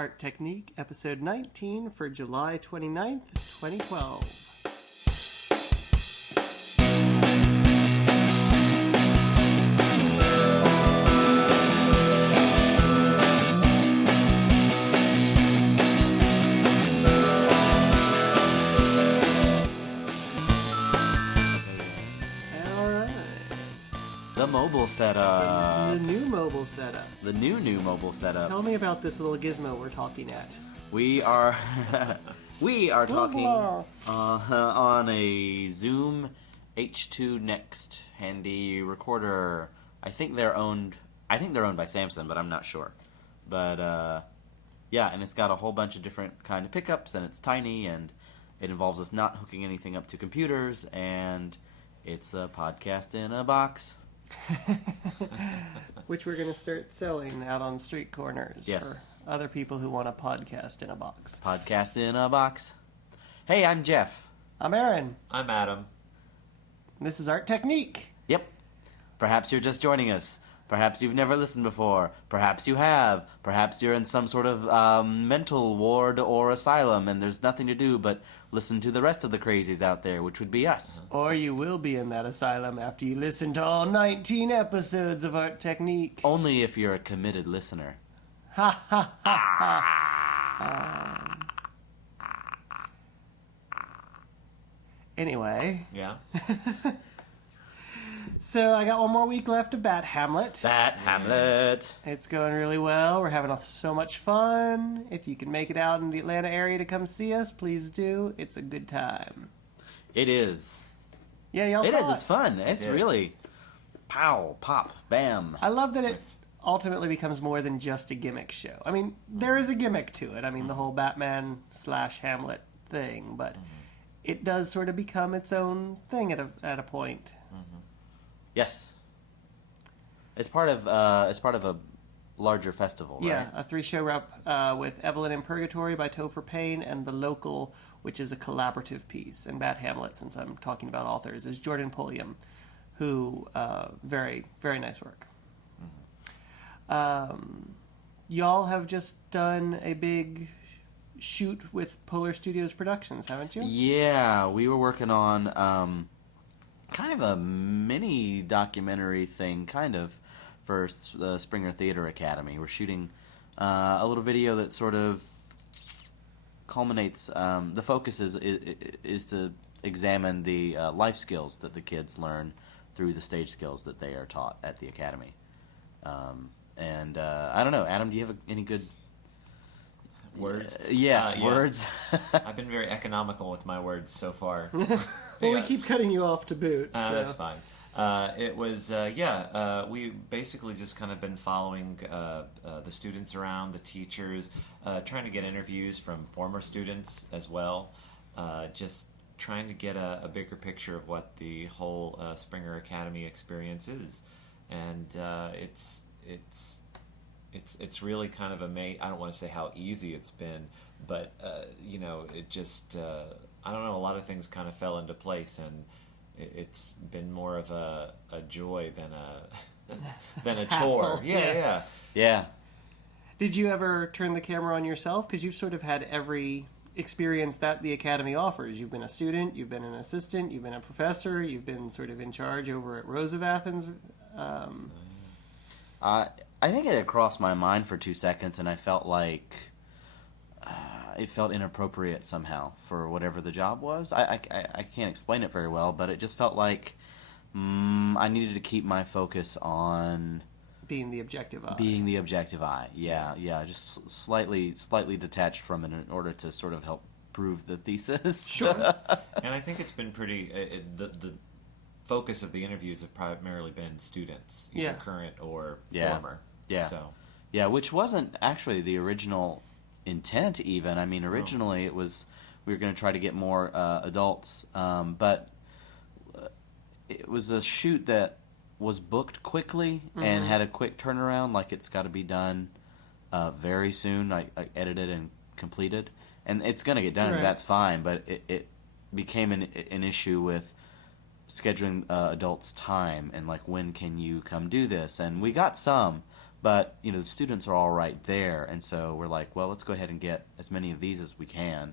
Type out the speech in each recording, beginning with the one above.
ArTechník, episode 19 for July 29th, 2012. The mobile setup. The new mobile setup. The new mobile setup. Tell me about this little gizmo we're talking at. We are talking on a Zoom H2 Next handy recorder. I think they're owned by Samsung, but I'm not sure. But yeah, and it's got a whole bunch of different kind of pickups, and it's tiny, and it involves us not hooking anything up to computers, and it's a podcast in a box. Which we're going to start selling out on street corners. Yes. For other people who want a podcast in a box. Podcast in a box. Hey, I'm Jeff. I'm Aaron. I'm Adam. And this is ArTechník. Yep. Perhaps you're just joining us. Perhaps you've never listened before. Perhaps you have. Perhaps you're in some sort of mental ward or asylum and there's nothing to do but listen to the rest of the crazies out there, which would be us. Or you will be in that asylum after you listen to all 19 episodes of ArTechník. Only if you're a committed listener. Ha ha ha ha. Anyway. Yeah. So I got one more week left of Bat Hamlet. Bat Hamlet. It's going really well. We're having so much fun. If you can make it out in the Atlanta area to come see us, please do. It's a good time. It is. Yeah, y'all It saw is. it. It's fun. It's really pow, pop, bam. I love that it ultimately becomes more than just a gimmick show. I mean, there is a gimmick to it. I mean, the whole Batman/Hamlet thing, but it does sort of become its own thing at a point. Yes. It's part of a larger festival, right? Yeah, a 3-show rep with Evelyn in Purgatory by Topher Payne and The Local, which is a collaborative piece. And Bat Hamlet, since I'm talking about authors, is Jordan Pulliam, who, very, very nice work. Y'all have just done a big shoot with Polar Studios Productions, haven't you? Yeah, we were working on kind of a mini documentary thing, for the Springer Theater Academy. We're shooting a little video that sort of culminates. The focus is to examine the life skills that the kids learn through the stage skills that they are taught at the academy. And I don't know, Adam, do you have any good Words? Yes, yeah. words. I've been very economical with my words so far. Well, we keep cutting you off to boot. So. That's fine. It was, we basically just kind of been following the students around, the teachers, trying to get interviews from former students as well, just trying to get a bigger picture of what the whole Springer Academy experience is. And it's really kind of I don't want to say how easy it's been, but it just I don't know, a lot of things kind of fell into place, and it's been more of a joy than a chore. Yeah. Did you ever turn the camera on yourself? Because you've sort of had every experience that the Academy offers. You've been a student, you've been an assistant, you've been a professor, you've been sort of in charge over at Rose of Athens. I think it had crossed my mind for 2 seconds, and I felt like it felt inappropriate somehow for whatever the job was. I can't explain it very well, but it just felt like I needed to keep my focus on being the objective eye. Yeah, just slightly detached from it in order to sort of help prove the thesis. Sure. And I think it's been pretty. The focus of the interviews have primarily been students, either current or former. Yeah. So. Yeah, which wasn't actually the original intent even. I mean, originally it was we were going to try to get more adults, but it was a shoot that was booked quickly and had a quick turnaround, like it's got to be done very soon, I edited and completed. And it's going to get done, and that's fine, but it became an issue with scheduling adults' time and, like, when can you come do this? And we got some, But, the students are all right there, and so we're like, well, let's go ahead and get as many of these as we can.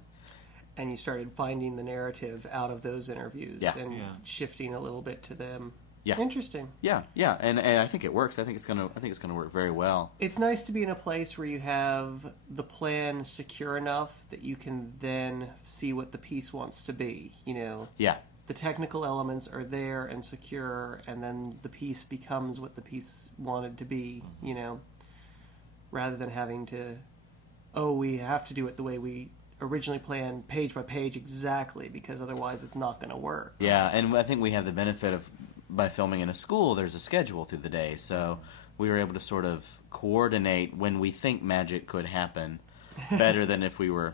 And you started finding the narrative out of those interviews and Yeah. shifting a little bit to them. Yeah. Interesting. Yeah, and I think it works. I think it's gonna work very well. It's nice to be in a place where you have the plan secure enough that you can then see what the piece wants to be. Yeah, The technical elements are there and secure, and then the piece becomes what the piece wanted to be, rather than having to, we have to do it the way we originally planned, page by page exactly, because otherwise it's not going to work. yeah, and I think we have the benefit of, by filming in a school, there's a schedule through the day, so we were able to sort of coordinate when we think magic could happen better than if we were,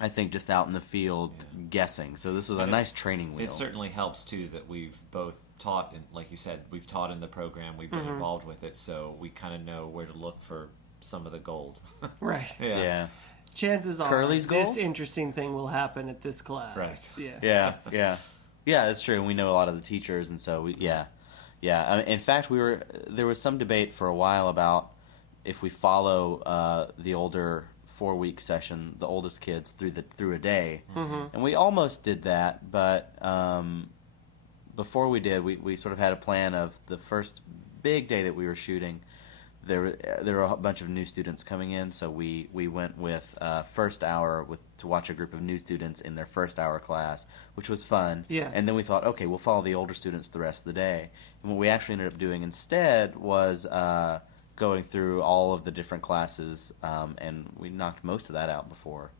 I think, just out in the field guessing. So this was a nice training wheel. It certainly helps, too, that we've both taught, like you said, we've taught in the program, we've been involved with it, so we kind of know where to look for some of the gold. Right. Yeah. Chances are Curly's this goal? interesting thing will happen at this class. Right. Yeah. Yeah, that's true. We know a lot of the teachers, and so yeah. I mean, in fact, there was some debate for a while about if we follow the older 4-week session, the oldest kids through a day, and we almost did that, but before we did, we sort of had a plan of the first big day that we were shooting. There were a bunch of new students coming in, so we went with first hour to watch a group of new students in their first hour class, which was fun. Yeah. And then we thought, okay, we'll follow the older students the rest of the day. And what we actually ended up doing instead was going through all of the different classes, and we knocked most of that out before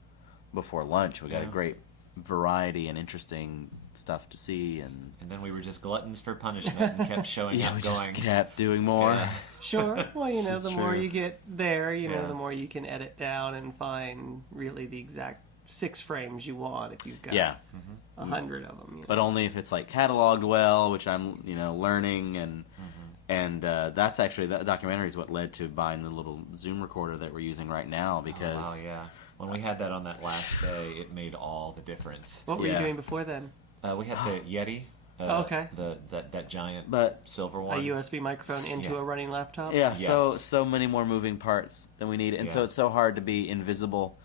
lunch. We got a great variety and interesting stuff to see, and then we were just gluttons for punishment and kept showing up, we going. just kept doing more. Yeah. Sure. Well, That's the more true. you get there, Yeah. the more you can edit down and find really the exact 6 frames you want if you've got Yeah. 100 of them. But only if it's like cataloged well, which I'm learning, and that's actually, that documentary is what led to buying the little Zoom recorder that we're using right now, because Oh, wow, yeah. When we had that on that last day, it made all the difference. What were you Yeah. doing before then? We had the Yeti. Okay. That giant But- silver A one. USB microphone into Yeah. a running laptop? yeah, Yes. so many more moving parts than we need, and so Yeah. it's so hard to be invisible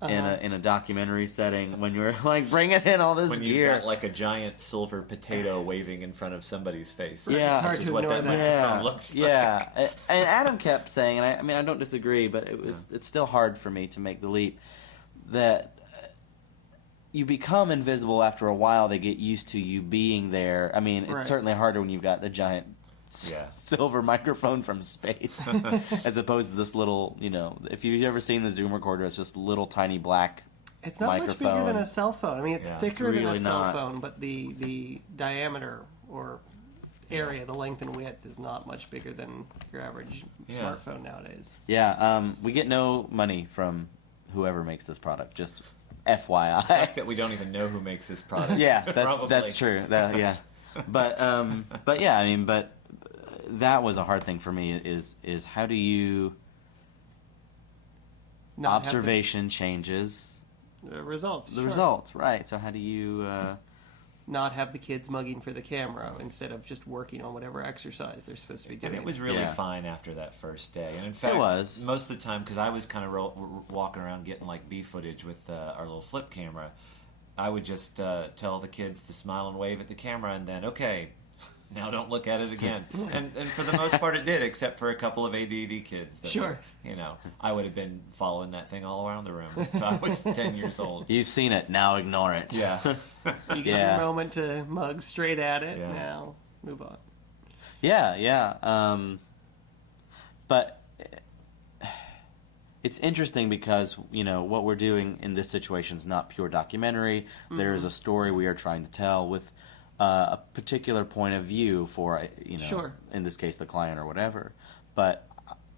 Uh-huh. in a documentary setting when you're like bringing in all this When you've gear. got like a giant silver potato waving in front of somebody's face. Yeah. It's hard Which is to what ignore that that. microphone looks like. Yeah, and Adam kept saying, and I don't disagree, but it's still hard for me to make the leap that you become invisible after a while. They get used to you being there. I mean, it's Right. certainly harder when you've got the giant Yeah. silver microphone from space as opposed to this little, if you've ever seen the Zoom recorder, it's just little tiny black It's not much bigger microphone. than a cell phone. I mean, it's Yeah, thicker it's than a really cell not. phone, but the diameter or area, the length and width is not much bigger than your average Yeah. smartphone nowadays. Yeah, we get no money from whoever makes this product, just The FYI. fact that we don't even know who makes this product. Yeah, Probably. that's true. Yeah, but yeah, I mean, but that was a hard thing for me. Is how do you Not have observation changes the results. the sure. results, right? So how do you? Not have the kids mugging for the camera instead of just working on whatever exercise they're supposed to be doing. And it was really Yeah. fine after that first day. And in fact, was. most of the time, because I was kind of walking around getting like B footage with our little flip camera, I would just tell the kids to smile and wave at the camera, and then, okay, now don't look at it again. And for the most part, it did, except for a couple of ADD kids. That Sure. were, I would have been following that thing all around the room if I was 10 years old. You've seen it, now ignore it. Yeah. You get Yeah. your moment to mug straight at it. Yeah. Now move on. Yeah. But it's interesting because what we're doing in this situation is not pure documentary. There is a story we are trying to tell with a particular point of view for Sure. in this case the client or whatever. But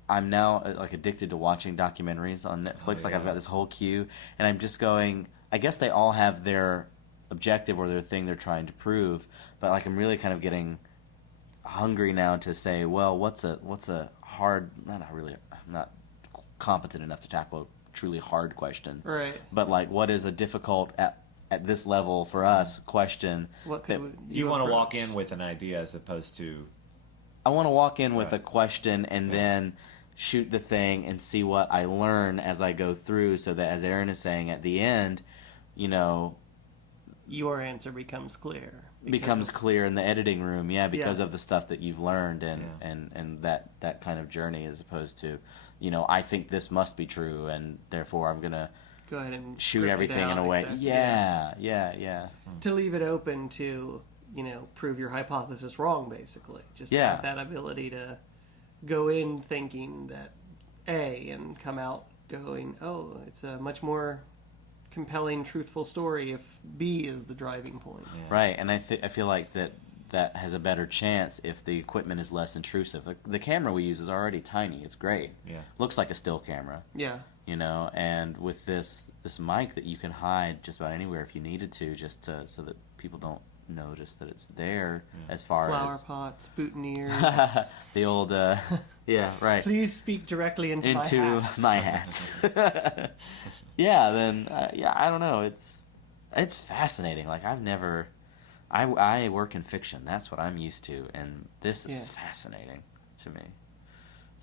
I'm now like addicted to watching documentaries on Netflix. Oh, Like I've yeah. got this whole queue, and I'm just going. I guess they all have their objective or their thing they're trying to prove, but like I'm really kind of getting hungry now to say, well, what's a hard? I'm not competent enough to tackle a truly hard question. Right. But like, what is a difficult at this level for us question? What that- could You want to approach? walk in with an idea as opposed to I want to walk in with Right. a question and then shoot the thing and see what I learn as I go through, so that, as Aaron is saying, at the end, you know, Your answer becomes clear. becomes clear in the editing room, because Yeah. of the stuff that you've learned and that kind of journey, as opposed to, you know, I think this must be true and therefore I'm gonna Go ahead and shoot script it everything in out, a way. exactly. Yeah. To leave it open to, you know, prove your hypothesis wrong, basically. Just Yeah. have that ability to go in thinking that A and come out going, oh, it's a much more compelling, truthful story if B is the driving point. Yeah. Right, and I feel like that has a better chance if the equipment is less intrusive. The camera we use is already tiny. It's great. Yeah. Looks like a still camera. Yeah. You know, and with this mic that you can hide just about anywhere if you needed to, so that people don't notice that it's there. As far Flower as pots, boutonnieres. the old right, Please speak directly into my hat. my hat. Then I don't know, it's fascinating. Like, I work in fiction, that's what I'm used to, and this is fascinating to me,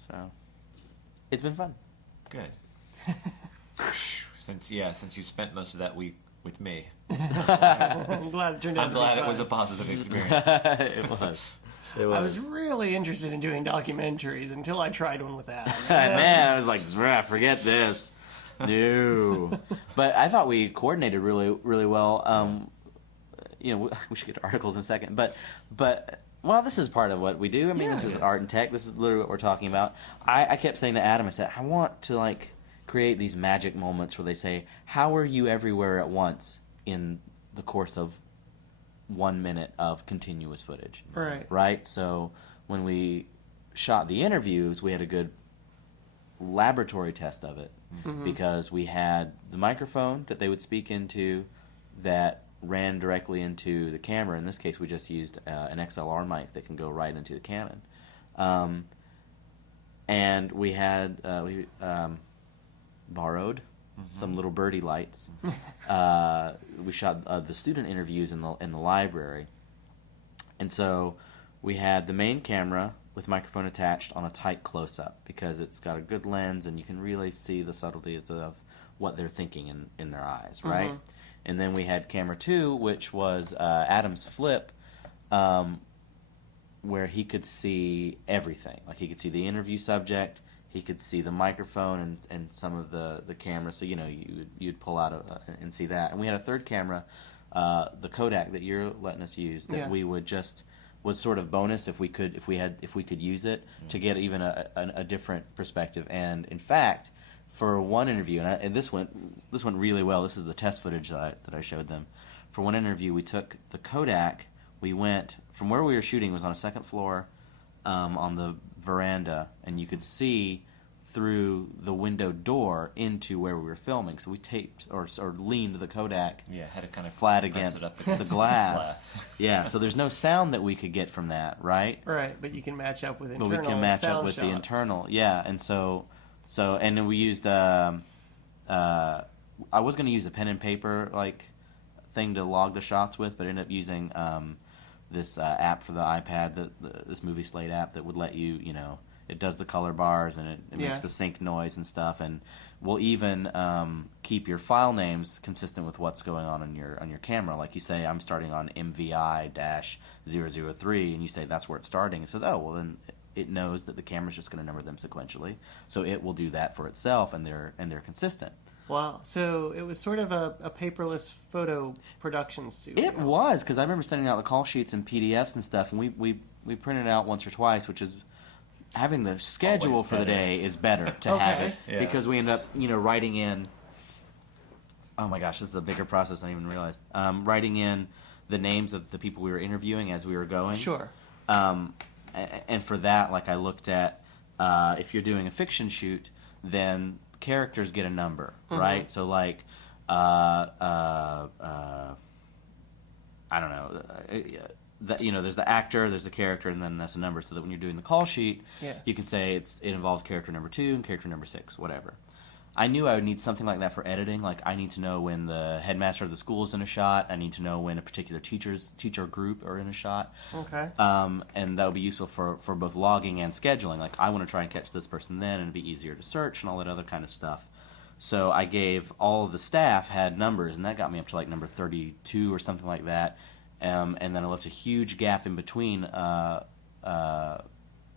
so it's been fun. Good. Since you spent most of that week with me, I'm glad it turned out I'm to glad be it was a fun. positive experience. It was. I was really interested in doing documentaries until I tried one with that. Man, I was like, forget this. No. But I thought we coordinated really, really well. You know, we should get to articles in a second. But well, this is part of what we do. I mean, this is art and tech. This is literally what we're talking about. I kept saying to Adam, I said, I want to, like, create these magic moments where they say, how are you everywhere at once in the course of 1 minute of continuous footage? Right? So when we shot the interviews, we had a good laboratory test of it, because we had the microphone that they would speak into that ran directly into the camera. In this case, we just used an XLR mic that can go right into the Canon. And we had borrowed some little birdie lights. We shot the student interviews in the library, and so we had the main camera with microphone attached on a tight close-up, because it's got a good lens and you can really see the subtleties of what they're thinking in their eyes, right? And then we had camera 2, which was Adam's flip, where he could see everything. Like, he could see the interview subject, he could see the microphone and some of the camera, so, you know, you'd pull out and see that. And we had a third camera, the Kodak that you're letting us use, that we would just was sort of bonus if we could use it to get even a different perspective. And in fact, for one interview, and this went really well. This is the test footage that I showed them. For one interview, we took the Kodak. We went from where we were shooting, was on a second floor, on the veranda, and you could see through the window door into where we were filming. So we taped or leaned the Kodak Had to kind of flat press against it up the glass. So there's no sound that we could get from that, right? Right, but you can match up with internal But we can match sound up with the shots. internal, and so and then we used I was going to use a pen and paper like thing to log the shots with, but I ended up using this app for the iPad, this Movie Slate app that would let you, you know, it does the color bars and it makes the sync noise and stuff, and will even keep your file names consistent with what's going on your camera. Like, you say, I'm starting on MVI-003, and you say that's where it's starting. It says, oh, well, then it knows that the camera's just going to number them sequentially, so it will do that for itself, and they're consistent. Wow, so it was sort of a paperless photo production studio. It was, because I remember sending out the call sheets and PDFs and stuff, and we printed it out once or twice, which is having the schedule Always for the better. day is better to have it, because we end up, you know, writing in. Oh my gosh, this is a bigger process than I even realized. Writing in the names of the people we were interviewing as we were going. Sure. And for that, like, I looked at if you're doing a fiction shoot, then characters get a number, right? So, like, I don't know, you know, there's the actor, there's the character, and then that's a number. So that when you're doing the call sheet, you can say it involves character number 2 and character number 6, whatever. I knew I would need something like that for editing. Like, I need to know when the headmaster of the school is in a shot. I need to know when a particular teacher group are in a shot. Okay. And that would be useful for both logging and scheduling. Like, I want to try and catch this person then, and it'd be easier to search and all that other kind of stuff. So I gave all of the staff had numbers, and that got me up to like number 32 or something like that. And then I left a huge gap in between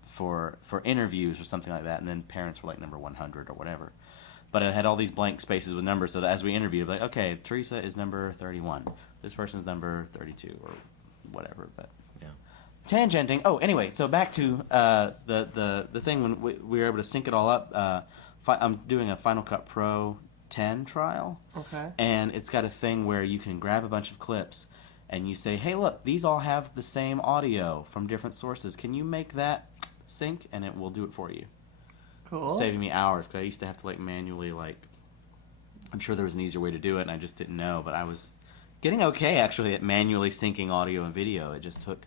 for interviews or something like that. And then parents were like number 100 or whatever. But it had all these blank spaces with numbers, so that as we interviewed, like, okay, Teresa is number 31. This person's number 32 or whatever. But Yeah. Tangenting. Oh, anyway, so back to the thing when we were able to sync it all up. I'm doing a Final Cut Pro 10 trial. Okay. And it's got a thing where you can grab a bunch of clips and you say, hey, look, these all have the same audio from different sources. Can you make that sync? And it will do it for you. Cool. Saving me hours, because I used to have to like manually I'm sure there was an easier way to do it, and I just didn't know. But I was getting okay actually at manually syncing audio and video. It just took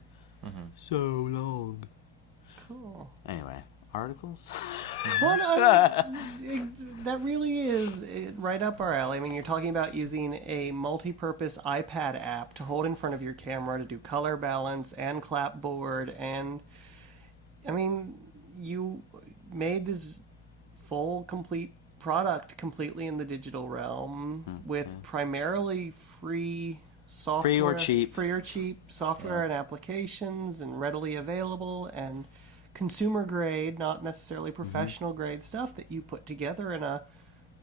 so long. Cool. Anyway, articles. Well, that really is right up our alley. I mean, you're talking about using a multi-purpose iPad app to hold in front of your camera to do color balance and clapboard, and I mean, you made this full, complete product completely in the digital realm with primarily free software. Free or cheap software and applications, and readily available, and consumer grade, not necessarily professional grade stuff that you put together in a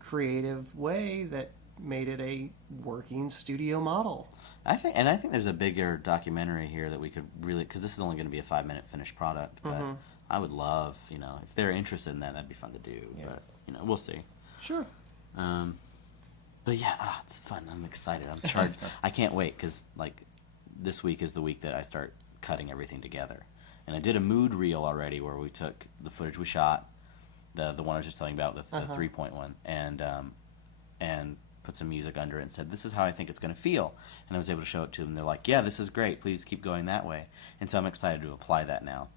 creative way that made it a working studio model. I think there's a bigger documentary here that we could really, because this is only going to be a 5-minute finished product, but I would love, if they're interested in that, that'd be fun to do. Yeah. But we'll see. Sure. But yeah, it's fun. I'm excited. I'm charged. I can't wait, because this week is the week that I start cutting everything together. And I did a mood reel already where we took the footage we shot, the one I was just telling about, the 3-point one, and put some music under it and said, this is how I think it's going to feel. And I was able to show it to them. They're like, yeah, this is great. Please keep going that way. And so I'm excited to apply that now.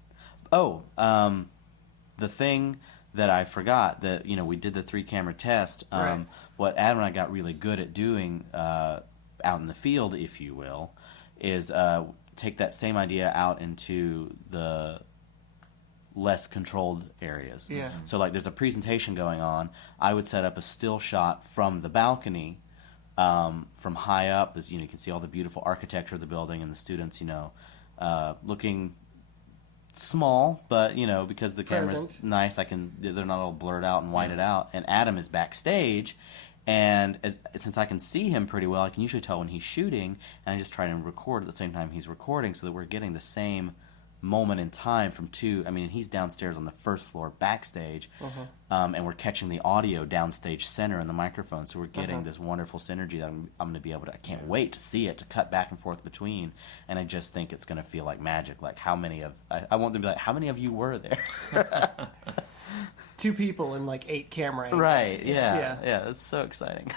Oh, the thing that I forgot, that we did the 3-camera test. Right. What Adam and I got really good at doing out in the field, if you will, is take that same idea out into the less controlled areas. Yeah. So there's a presentation going on. I would set up a still shot from the balcony, from high up. You can see all the beautiful architecture of the building and the students, looking small, but because the camera's Present. nice, they're not all blurred out and whited out. And Adam is backstage, and since I can see him pretty well, I can usually tell when he's shooting, and I just try to record at the same time he's recording, so that we're getting the same moment in time from two. I mean, he's downstairs on the first floor backstage, and we're catching the audio downstage center in the microphone, so we're getting this wonderful synergy that I'm going to be able to. I can't wait to see it, to cut back and forth between, and I just think it's going to feel like magic. Like, how many of I want them to be like, how many of you were there? 2 people and 8 camera angles. Right? Yeah. It's so exciting.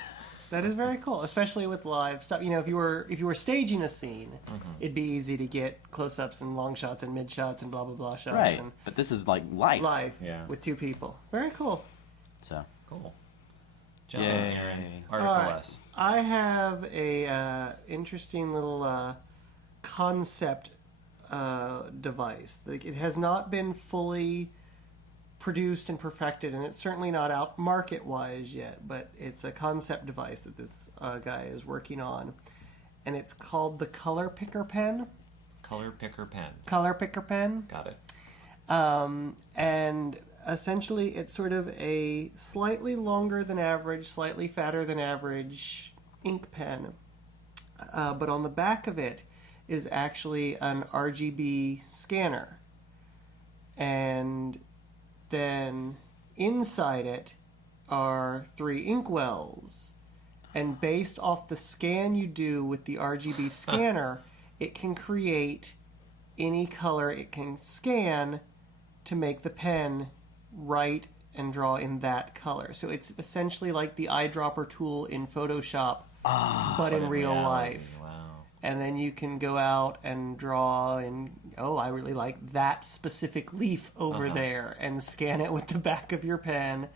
That is very cool, especially with live stuff. If you were staging a scene, it'd be easy to get close-ups and long shots and mid shots and blah blah blah shots. Right, And but this is like life. live Yeah. with 2 people. Very cool. So Cool. John, Yay. Aaron, Article All right. S. I have a interesting little concept device. It has not been fully produced and perfected, and it's certainly not out market-wise yet, but it's a concept device that this guy is working on, and it's called the Color Picker Pen. Color Picker Pen. Color Picker Pen. Got it. And essentially it's sort of a slightly longer than average, slightly fatter than average ink pen, but on the back of it is actually an RGB scanner, and then inside it are 3 ink wells, and based off the scan you do with the RGB scanner, it can create any color it can scan to make the pen write and draw in that color. So it's essentially like the eyedropper tool in Photoshop, but in real reality. life. Wow. And then you can go out and draw, and I really like that specific leaf over there, and scan it with the back of your pen,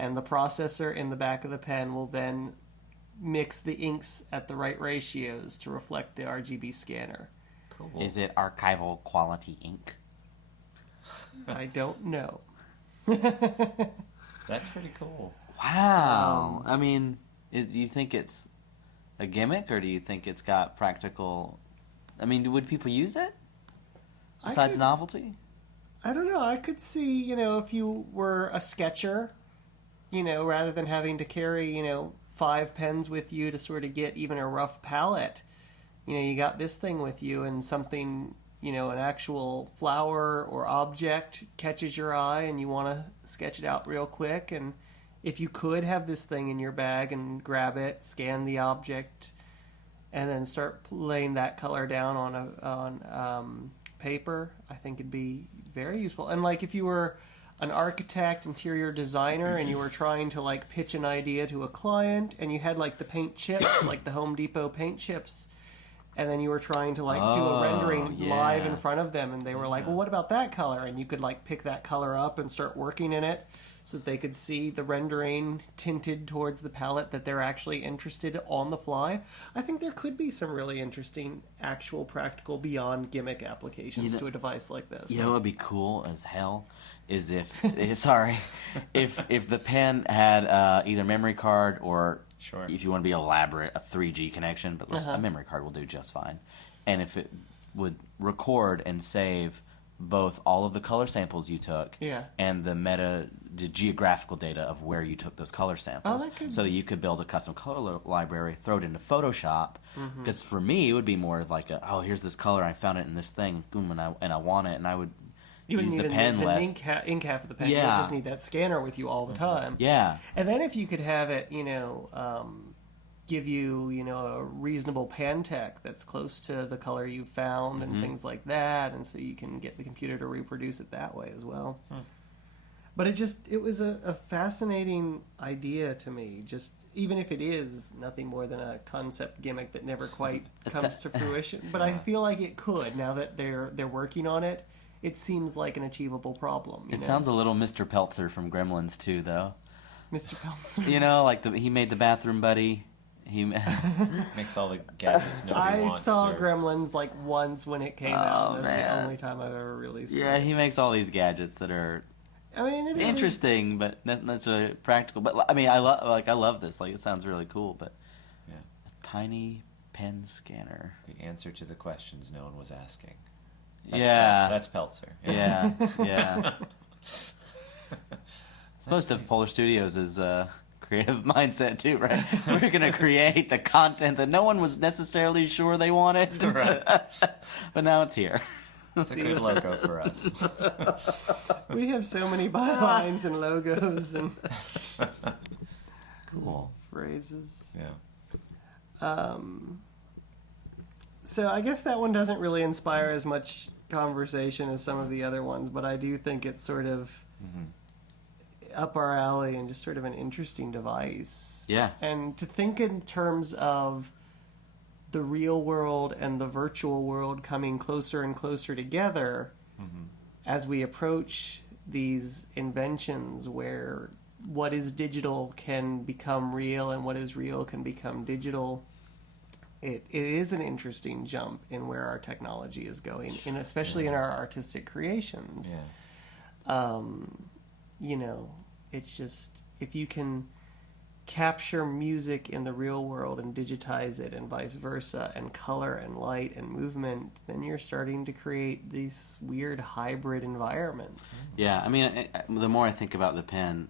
and the processor in the back of the pen will then mix the inks at the right ratios to reflect the RGB scanner. Cool. Is it archival quality ink? I don't know. That's pretty cool. Wow. I mean, do you think it's a gimmick, or do you think it's got practical... I mean, would people use it? Besides novelty? I don't know. I could see, if you were a sketcher, rather than having to carry, 5 pens with you to sort of get even a rough palette, you got this thing with you, and something, an actual flower or object catches your eye and you want to sketch it out real quick. And if you could have this thing in your bag and grab it, scan the object, and then start laying that color down on paper, I think it'd be very useful. And like if you were an architect, interior designer, and you were trying to like pitch an idea to a client, and you had like the paint chips, like the Home Depot paint chips, and then you were trying to like do a rendering live in front of them, and they were like, well, what about that color? And you could like pick that color up and start working in it so that they could see the rendering tinted towards the palette that they're actually interested on the fly. I think there could be some really interesting, actual, practical, beyond gimmick applications to a device like this. You know what would be cool as hell? Is if if the pen had either memory card or if you want to be elaborate, a 3G connection, but a memory card will do just fine. And if it would record and save both all of the color samples you took and the geographical data of where you took those color samples, so that you could build a custom color library, throw it into Photoshop. Because for me, it would be more like here's this color, I found it in this thing, boom, and I want it, and I would use the pen less. Ink half of the pen. You would just need that scanner with you all the time. Yeah. And then if you could have it, give you, a reasonable pan tech that's close to the color you found and things like that, and so you can get the computer to reproduce it that way as well. But it was a fascinating idea to me, just even if it is nothing more than a concept gimmick that never quite comes to fruition. But I feel like it could, now that they're working on it. It seems like an achievable problem. It sounds a little Mr. Peltzer from Gremlins too, though. Mr. Peltzer. Like he made the bathroom buddy. He makes all the gadgets nobody wants. I saw Gremlins like once when it came out. That's the only time I've ever really seen it. Yeah, he makes all these gadgets that are interesting, but not necessarily practical. But I mean, I love this. Like, it sounds really cool. But a tiny pen scanner. The answer to the questions no one was asking. That's Peltzer. Yeah. Most of Polar Studios is creative mindset too, right? We're going to create the content that no one was necessarily sure they wanted. Right. But now it's here. It's a good logo for us. We have so many bylines and logos and cool phrases. Yeah. So I guess that one doesn't really inspire as much conversation as some of the other ones, but I do think it's sort of up our alley and just sort of an interesting device. Yeah. And to think in terms of the real world and the virtual world coming closer and closer together as we approach these inventions where what is digital can become real and what is real can become digital. It is an interesting jump in where our technology is going, especially in our artistic creations. It's just, if you can capture music in the real world and digitize it and vice versa, and color and light and movement, then you're starting to create these weird hybrid environments. Yeah, I mean, the more I think about the pen,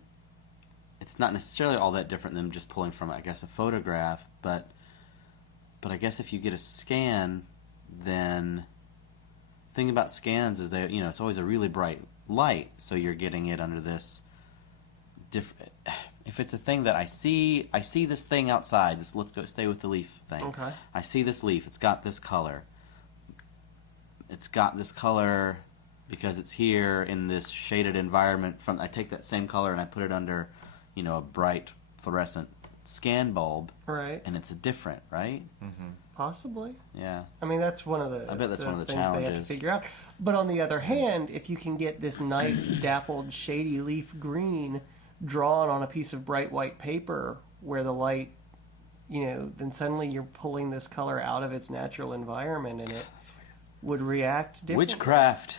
it's not necessarily all that different than just pulling from, I guess, a photograph, but I guess if you get a scan, then the thing about scans is that, it's always a really bright light, so you're getting it under this different... If it's a thing that I see this thing outside, let's stay with the leaf thing. Okay. I see this leaf, it's got this color. It's got this color because it's here in this shaded environment. I take that same color and I put it under, a bright fluorescent scan bulb, right? And it's different, right? Possibly. Yeah. I mean, that's one of the, I bet that's one of the things challenges they have to figure out. But on the other hand, if you can get this nice dappled, shady leaf green drawn on a piece of bright white paper where the light, then suddenly you're pulling this color out of its natural environment and it would react differently. Witchcraft.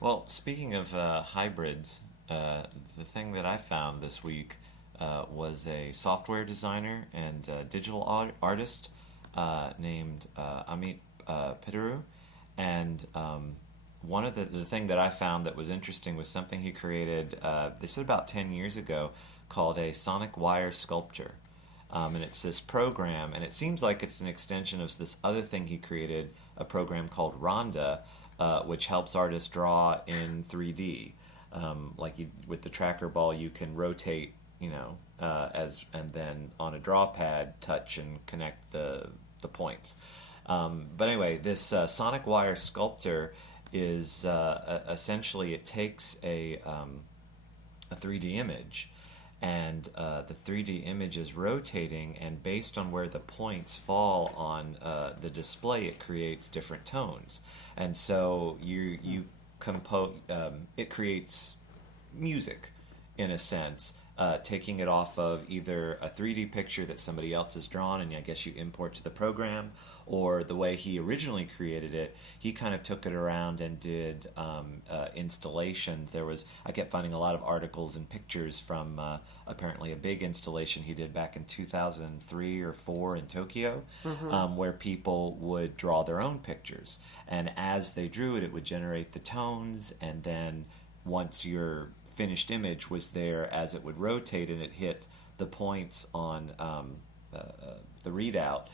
Well, speaking of hybrids, the thing that I found this week was a software designer and digital artist named Amit Pidaru. And one of the thing that I found that was interesting was something he created, this is about 10 years ago, called a Sonicwire sculpture. And it's this program, and it seems like it's an extension of this other thing he created, a program called Rhonda, which helps artists draw in 3D. With the tracker ball, you can rotate, and then on a draw pad, touch and connect the points. But anyway, this Sonicwire sculptor is essentially, it takes a 3D image, and the 3D image is rotating, and based on where the points fall on the display, it creates different tones. And so you compose, it creates music, in a sense, taking it off of either a 3D picture that somebody else has drawn, and I guess you import to the program, or the way he originally created it, he kind of took it around and did installations. I kept finding a lot of articles and pictures from apparently a big installation he did back in 2003 or 4 in Tokyo, where people would draw their own pictures. And as they drew it, it would generate the tones, and then once your finished image was there, as it would rotate and it hit the points on the readout,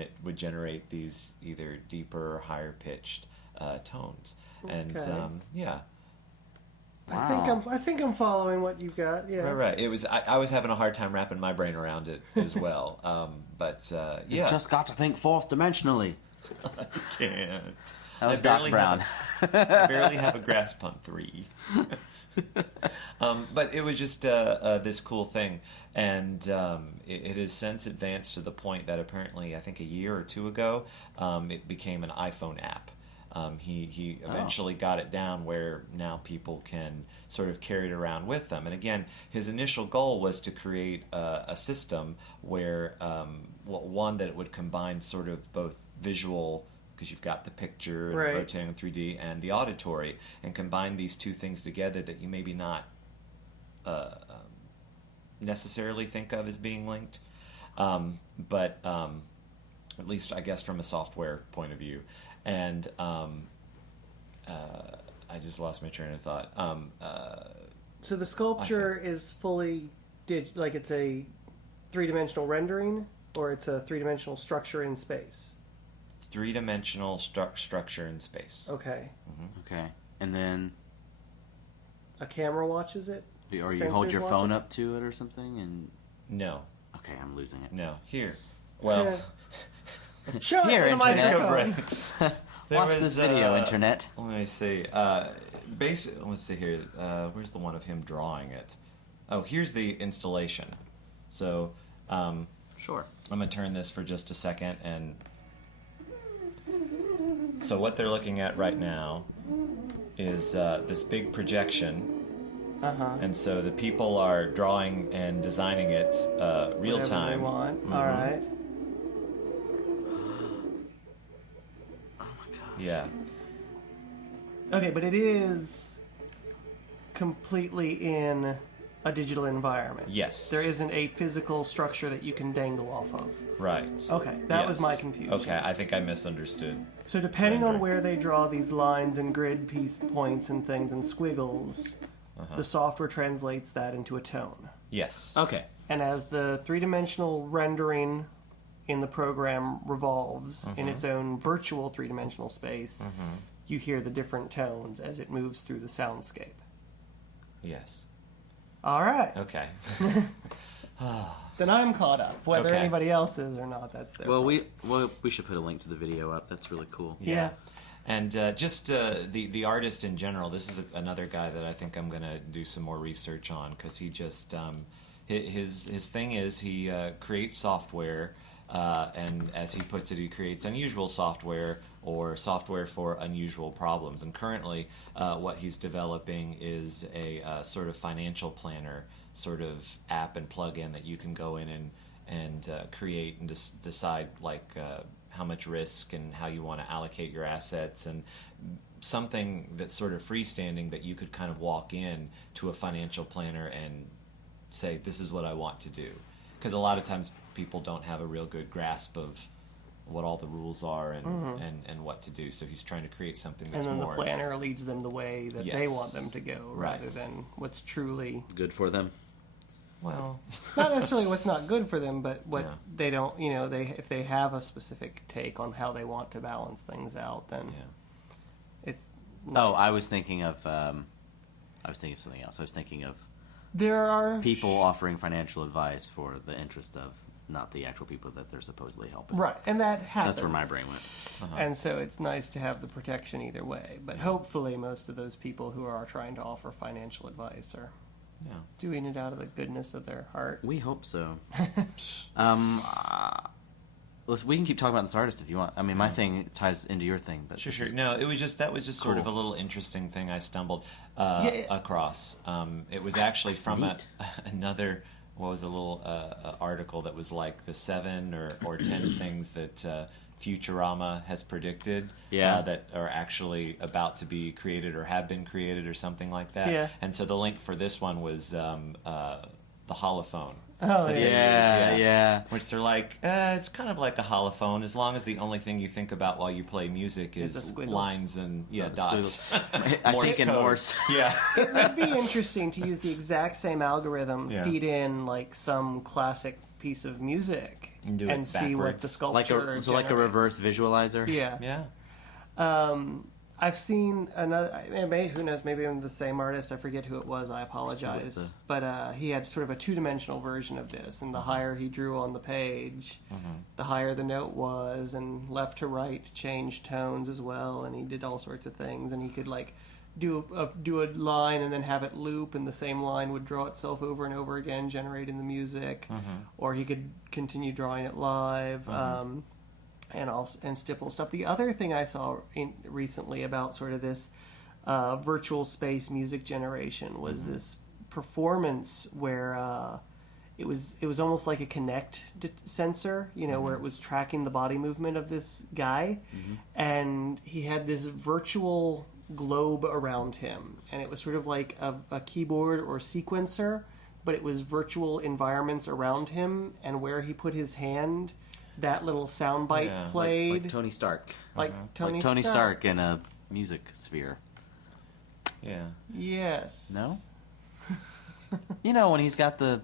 it would generate these either deeper or higher pitched tones. And yeah. Wow. I think I'm following what you've got. Yeah. Right. It was. I was having a hard time wrapping my brain around it as well. But yeah. You've just got to think fourth dimensionally. I can't. That was Doc Brown. I barely have a grasp on 3. But it was just this cool thing, and it has since advanced to the point that apparently, I think a year or 2 ago, it became an iPhone app. He eventually got it down where now people can sort of carry it around with them. And again, his initial goal was to create a system where, one, that it would combine sort of both visual, because you've got the picture and rotating in 3D, and the auditory, and combine these two things together that you maybe not necessarily think of as being linked, but at least I guess from a software point of view. And I just lost my train of thought. So the sculpture is fully like it's a 3-dimensional rendering, or it's a 3-dimensional structure in space? 3-dimensional structure in space. Okay. Mm-hmm. Okay. And then a camera watches it? Or you hold your phone up to it or something? And no. Okay, I'm losing it. No. Here. Well... Show Here, it to the Internet. microphone. Watch this video, Internet. Let me see. Let's see here. Where's the one of him drawing it? Oh, here's the installation. So, Sure. I'm going to turn this for just a second. And so what they're looking at right now is this big projection. And so the people are drawing and designing it real Whatever time. they want. Mm-hmm. All right. Yeah. Okay, but it is completely in a digital environment. Yes. There isn't a physical structure that you can dangle off of. Right. Okay, that was my confusion. Okay, I think I misunderstood. So depending on where they draw these lines and grid piece points and things and squiggles, the software translates that into a tone. Yes. Okay. And as the 3-dimensional rendering in the program revolves in its own virtual 3-dimensional space, you hear the different tones as it moves through the soundscape. Yes. All right. Okay. Then I'm caught up. Whether Okay. anybody else is or not, that's their problem. we should put a link to the video up. That's really cool. Yeah. And just the artist in general, this is another guy that I think I'm going to do some more research on, because he just, his thing is he creates software, and as he puts it, he creates unusual software or software for unusual problems. And currently, what he's developing is a sort of financial planner sort of app and plug-in that you can go in and create and decide like how much risk and how you want to allocate your assets, and something that's sort of freestanding that you could kind of walk in to a financial planner and say, this is what I want to do. Because a lot of times people don't have a real good grasp of what all the rules are and what to do. So he's trying to create something that's more... And then the planner leads them the way that they want them to go, Right. rather than what's truly... Good for them. Well... Not necessarily what's not good for them, but what Yeah. they don't, if they have a specific take on how they want to balance things out, then it's nice. Oh, I was thinking of something else. I was thinking of There are... people offering financial advice for the interest of not the actual people that they're supposedly helping. Right, and that happens. That's where my brain went. And so it's nice to have the protection either way. But hopefully most of those people who are trying to offer financial advice are doing it out of the goodness of their heart. We hope so. Listen, we can keep talking about this artist if you want. I mean, my thing ties into your thing, but Sure. No, that was just sort of a little interesting thing I stumbled across. It was actually from another. What was a little article that was like the 7 or 10 things that Futurama has predicted that are actually about to be created or have been created or something like that. Yeah. And so the link for this one was the holophone. Oh, that they yeah. use, Which they're like, it's kind of like a holophone as long as the only thing you think about while you play music is lines and dots. I think in Morse. Yeah. It would be interesting to use the exact same algorithm, feed in like some classic piece of music, and see what the sculpture like a reverse visualizer. Yeah. I've seen another. Who knows? Maybe I'm the same artist. I forget who it was. I apologize. But he had sort of a 2-dimensional version of this, and the higher he drew on the page, the higher the note was, and left to right changed tones as well. And he did all sorts of things, and he could like do a line and then have it loop, and the same line would draw itself over and over again, generating the music, or he could continue drawing it live. And stipple stuff. The other thing I saw recently about sort of this virtual space music generation was this performance where it was almost like a Kinect sensor, where it was tracking the body movement of this guy, and he had this virtual globe around him, and it was sort of like a keyboard or sequencer, but it was virtual environments around him, and where he put his hand, that little soundbite played. Like Tony Stark. Like Tony Stark in a music sphere. Yeah. Yes. No? When he's got the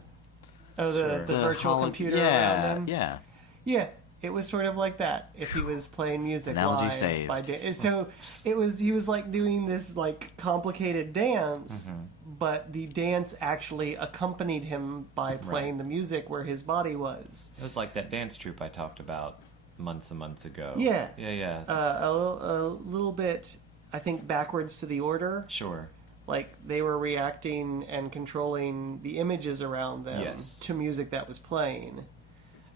virtual computer around him? Yeah. Yeah. It was sort of like that if he was playing music Analogy live. saved. So he was like doing this like complicated dance, but the dance actually accompanied him by playing the music where his body was. It was like that dance troupe I talked about months and months ago. Yeah. Yeah. A little bit, I think, backwards to the order. Sure. Like they were reacting and controlling the images around them to music that was playing.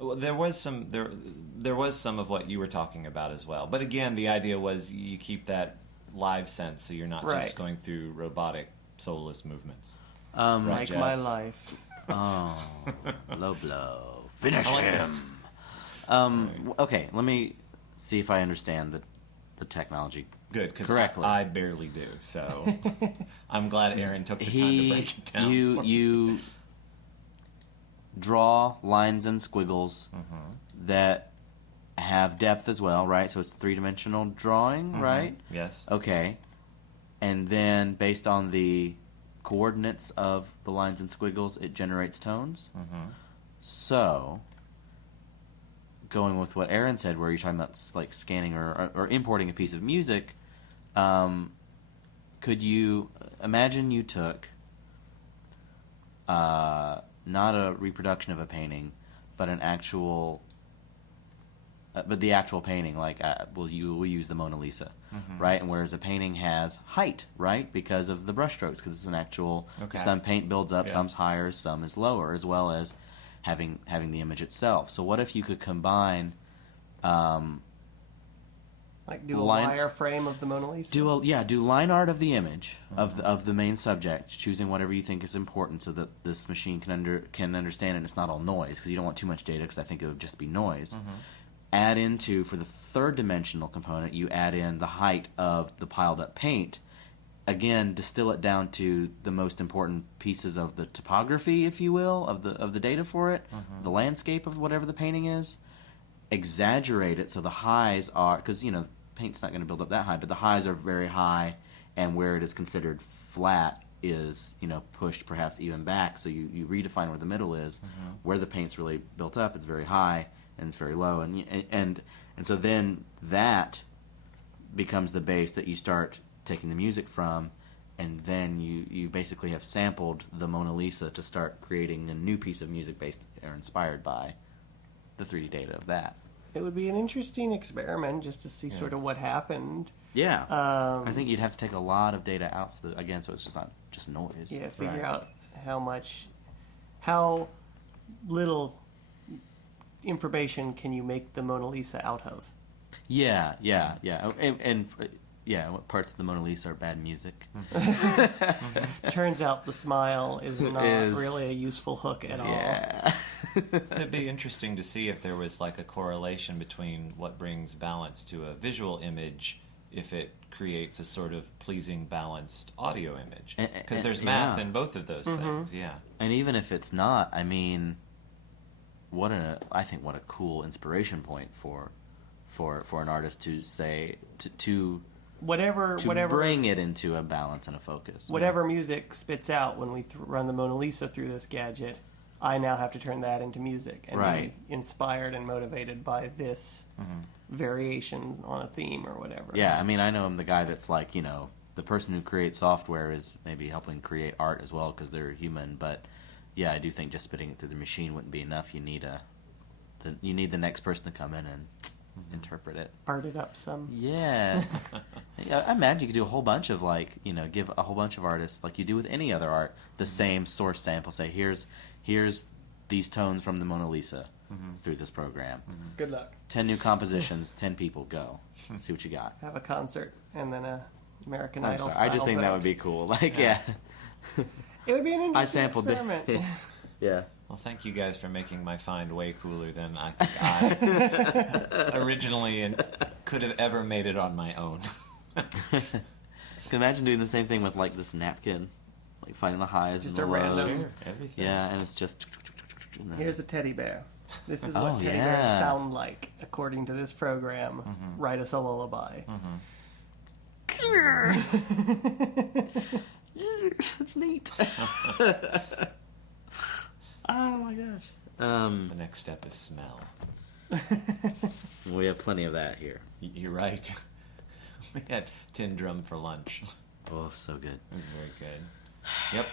Well, there was some of what you were talking about as well. But again, the idea was you keep that live sense, so you're not just going through robotic, soulless movements. Like Jeff? my life. Oh, low blow. Finish him. Okay, let me see if I understand the technology Good, because correctly. I barely do. So I'm glad Aaron took the time to break it down. You draw lines and squiggles that have depth as well, right? So it's 3-dimensional drawing, right? Yes. Okay. And then based on the coordinates of the lines and squiggles, it generates tones. So, going with what Aaron said, where you're talking about like scanning or importing a piece of music, could you imagine you took not a reproduction of a painting, but an actual, but the actual painting, like we'll use the Mona Lisa, right? And whereas a painting has height, right, because of the brushstrokes, because it's an actual. Some paint builds up, some's higher, some is lower, as well as having the image itself. So what if you could combine a Like do a wireframe of the Mona Lisa? Do line art of the image of the main subject, choosing whatever you think is important so that this machine can understand it and it's not all noise, because you don't want too much data, because I think it would just be noise. Add into, for the third dimensional component, you add in the height of the piled up paint. Again, distill it down to the most important pieces of the topography, if you will, of the data for it, the landscape of whatever the painting is. Exaggerate it so the highs are, because paint's not going to build up that high, but the highs are very high, and where it is considered flat is pushed perhaps even back. So you redefine where the middle is. Where the paint's really built up, it's very high, and it's very low, and so then that becomes the base that you start taking the music from, and then you basically have sampled the Mona Lisa to start creating a new piece of music based or inspired by the 3D data of that. It would be an interesting experiment just to see sort of what happened. Yeah. I think you'd have to take a lot of data out so it's just not just noise. Yeah, figure out how little information can you make the Mona Lisa out of. Yeah. And what parts of the Mona Lisa are bad music? Turns out the smile is not really a useful hook at all. It'd be interesting to see if there was like a correlation between what brings balance to a visual image, if it creates a sort of pleasing, balanced audio image. Because there's math in both of those things, And even if it's not, I mean, what a cool inspiration point for an artist to say to bring it into a balance and a focus. Whatever music spits out when we run the Mona Lisa through this gadget, I now have to turn that into music and be inspired and motivated by this variation on a theme or whatever. Yeah, I mean, I know I'm the guy that's like, the person who creates software is maybe helping create art as well because they're human, but yeah, I do think just spitting it through the machine wouldn't be enough. You need the next person to come in and interpret it. Art it up some. Yeah. I imagine you could do a whole bunch of give a whole bunch of artists, like you do with any other art, the same source sample. Say, here's these tones from the Mona Lisa through this program. Good luck. 10 new compositions, 10 people, go. See what you got. Have a concert and then a American Idol style I just think vote. that would be cool. It would be an interesting experiment. Yeah. Well, thank you guys for making my find way cooler than I think I originally could have ever made it on my own. Can imagine doing the same thing with like this napkin, like finding the highs just and the a random lows. Everything. Yeah, and it's just. Here's a teddy bear. This is what teddy bears sound like according to this program. Write us a lullaby. That's neat. Oh my gosh. The next step is smell. We have plenty of that here. You're right. We had tin drum for lunch. Oh, so good. It was very good. Yep.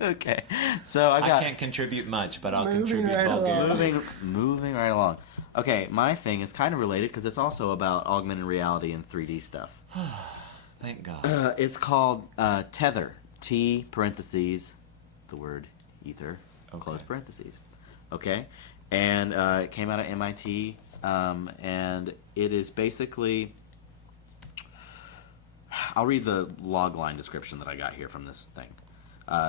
Okay. So I can't contribute much, but I'll Moving contribute right vulgarity. Moving right along. Okay, my thing is kind of related because it's also about augmented reality and 3D stuff. Thank God. It's called Tether. T parentheses, the word ether, close parentheses. Okay? And it came out of MIT, and it is basically... I'll read the logline description that I got here from this thing.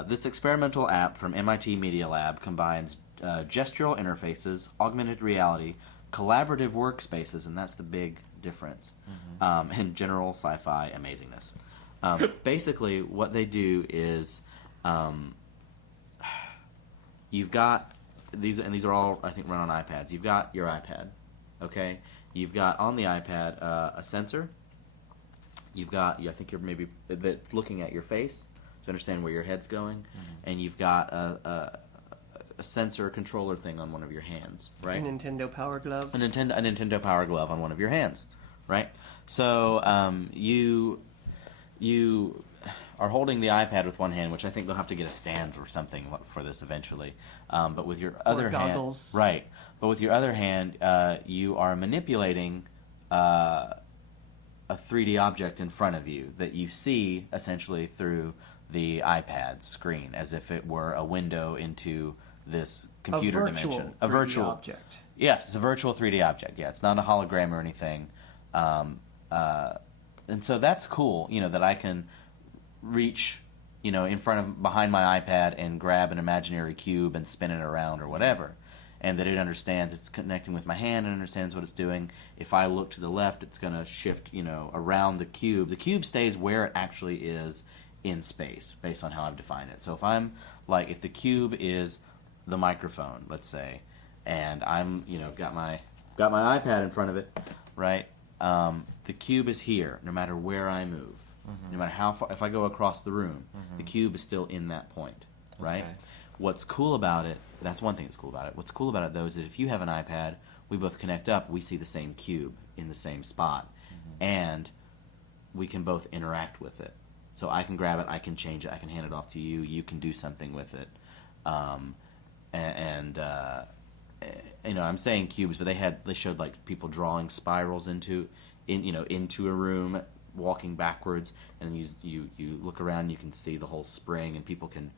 This experimental app from MIT Media Lab combines gestural interfaces, augmented reality, collaborative workspaces, and that's the big difference, and general sci-fi amazingness. Basically, what they do is you've got these, and these are all, I think, run on iPads. You've got your iPad, okay? You've got on the iPad a sensor. You've got, I think you're maybe, that's looking at your face to understand where your head's going, and you've got a sensor controller thing on one of your hands, right? A Nintendo Power Glove. A Nintendo Power Glove on one of your hands, right? So you are holding the iPad with one hand, which I think they'll have to get a stand or something for this eventually. But with your other goggles. hand, right? But with your other hand, you are manipulating a 3D object in front of you that you see essentially through the iPad screen, as if it were a window into this computer dimension. A virtual object. Yes, it's a virtual 3D object. Yeah, it's not a hologram or anything. And so that's cool, that I can reach, behind my iPad and grab an imaginary cube and spin it around or whatever. And that it understands it's connecting with my hand and understands what it's doing. If I look to the left, it's going to shift, around the cube. The cube stays where it actually is in space based on how I've defined it. So if the cube is the microphone, let's say, and I'm, got my iPad in front of it, right? The cube is here, no matter where I move, no matter how far. If I go across the room, the cube is still in that point, right? Okay. What's cool about it? That's one thing that's cool about it. What's cool about it, though, is that if you have an iPad, we both connect up. We see the same cube in the same spot, and we can both interact with it. So I can grab it, I can change it, I can hand it off to you. You can do something with it, I'm saying cubes, but they showed like people drawing spirals into a room, walking backwards, and you look around, you can see the whole spring, and people can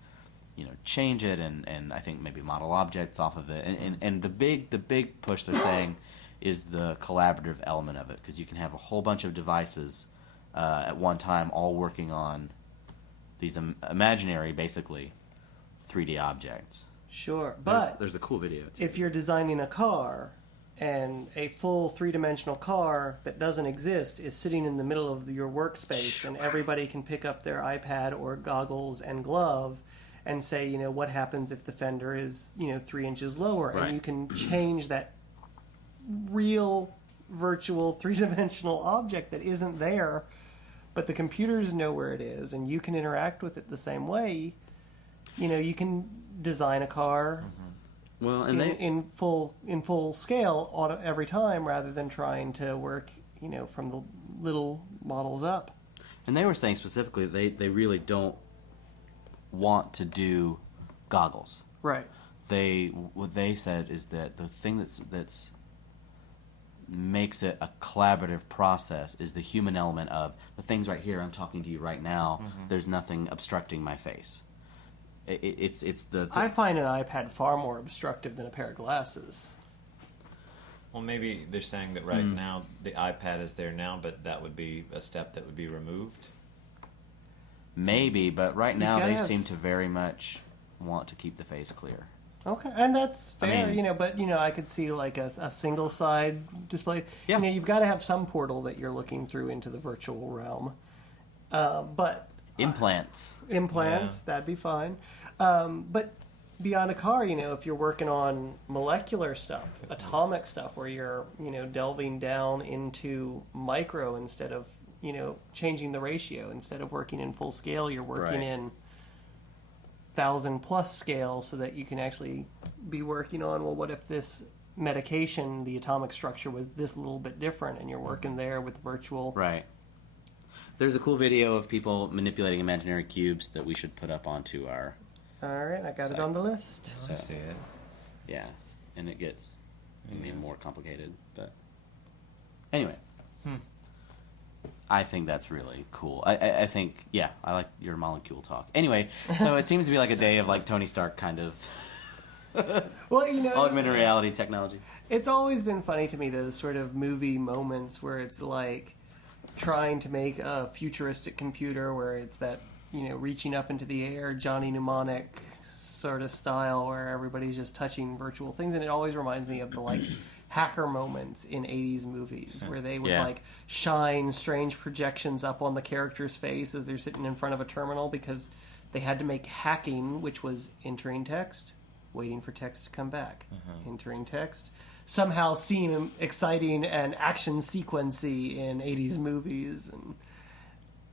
change it, and I think maybe model objects off of it, and the big push they're saying is the collaborative element of it, because you can have a whole bunch of devices at one time all working on these imaginary, basically 3D objects. Sure, but there's a cool video too. If you're designing a car and a full three-dimensional car that doesn't exist is sitting in the middle of your workspace, and everybody can pick up their iPad or goggles and glove and say, what happens if the fender is 3 inches lower, right. And you can change that real virtual three-dimensional object that isn't there, but the computers know where it is, and you can interact with it the same way. You can design a car well, and in full scale every time, rather than trying to work from the little models up. And they were saying specifically they really don't want to do goggles. Right. What they said is that the thing that's makes it a collaborative process is the human element of the things right here. I'm talking to you right now. There's nothing obstructing my face. It's the I find an iPad far more obstructive than a pair of glasses. Well, maybe they're saying that right now the iPad is there now, but that would be a step that would be removed. Maybe, but right now they seem to very much want to keep the face clear. Okay, and that's fair, I mean, but I could see like a single side display. Yeah. You've got to have some portal that you're looking through into the virtual realm. But implants, Yeah. that'd be fine. But beyond a car, if you're working on molecular stuff, atomic stuff, where you're, delving down into micro instead of, changing the ratio. Instead of working in full scale, you're working Right. in 1,000+ scale, so that you can actually be working on, well, what if this medication, the atomic structure was this little bit different, and you're working there with virtual. right? There's a cool video of people manipulating imaginary cubes that we should put up onto our. All right, I got it So- on the list. I see it. Yeah, and it gets even more complicated. But anyway, I think that's really cool. I think, yeah, I like your molecule talk. Anyway, so it seems to be like a day of like Tony Stark kind of Well, augmented reality technology. it's always been funny to me, those sort of movie moments where it's like trying to make a futuristic computer where it's that, reaching up into the air, Johnny Mnemonic sort of style, where everybody's just touching virtual things. And it always reminds me of the like hacker moments in 80s movies where they would like shine strange projections up on the character's face as they're sitting in front of a terminal, because they had to make hacking, which was entering text, waiting for text to come back, entering text, somehow seem exciting and action sequency in 80s movies. And